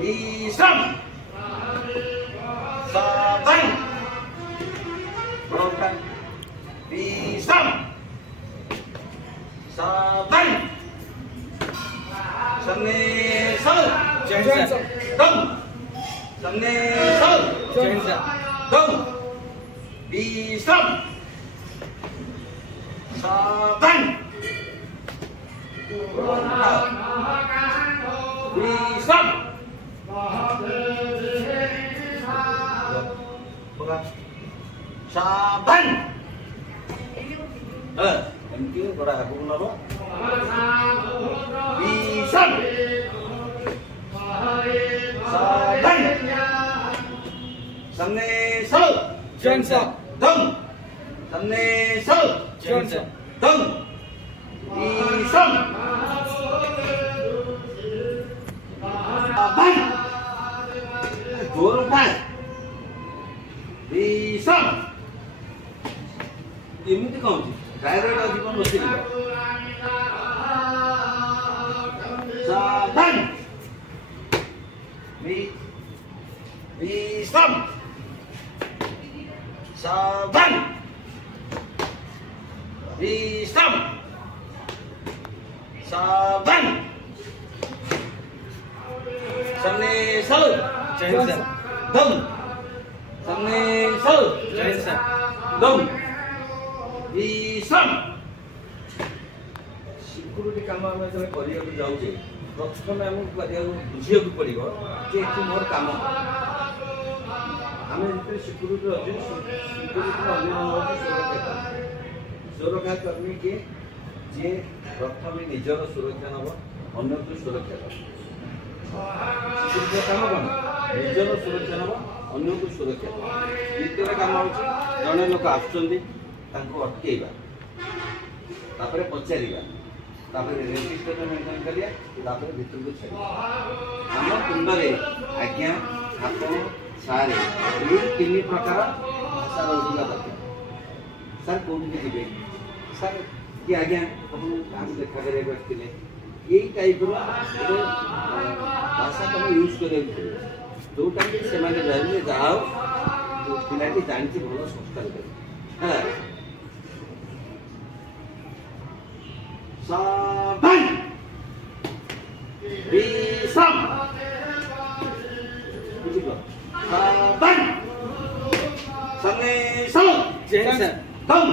विश्राम सावधान विश्राम सावधान सामने चलो दम सामने चलो दम विश्राम सावधान विश्राम सावधान एमती बड़ा आगू नब विश्राम सावधान सामने चलो दम सामने चलो दम विश्राम सावधान जोर उठाए विश्राम एमती कौन डायरेक्ट जीवन बस सावधान विश्राम सावधान विश्राम सावधान सामने चलो दम सामने चलो दम विश्राम सिक्यूरिटी काम आम जो करने जाऊे प्रथम आम बुझे पड़ो जे मोर कम आम जो सिक्यूरिटी अच्छे सिक्यूरिटी सुरक्षा कर्मी किए जी प्रथम निजर सुरक्षा नब अन्य को सुरक्षा कर कम कौन निजर सुरक्षा नब अन्य को सुरक्षा द्वितीय कम हो जड़े लोक अटकेवा पचार रेजिस्ट्रेशन मेंटेन करिया भितर को छाड़ आम कुंडे आज्ञा आप सारे ये तीन प्रकार भाषा रहा दरकार सर कौन जी सर कि आज्ञा आप देखा करते यही टाइप भाषा तुम यूज कर जो टाइम से जानते जाओ पिलाटी जानती भल संस्कार कर सावधान विश्राम सावधान सामने चलो दम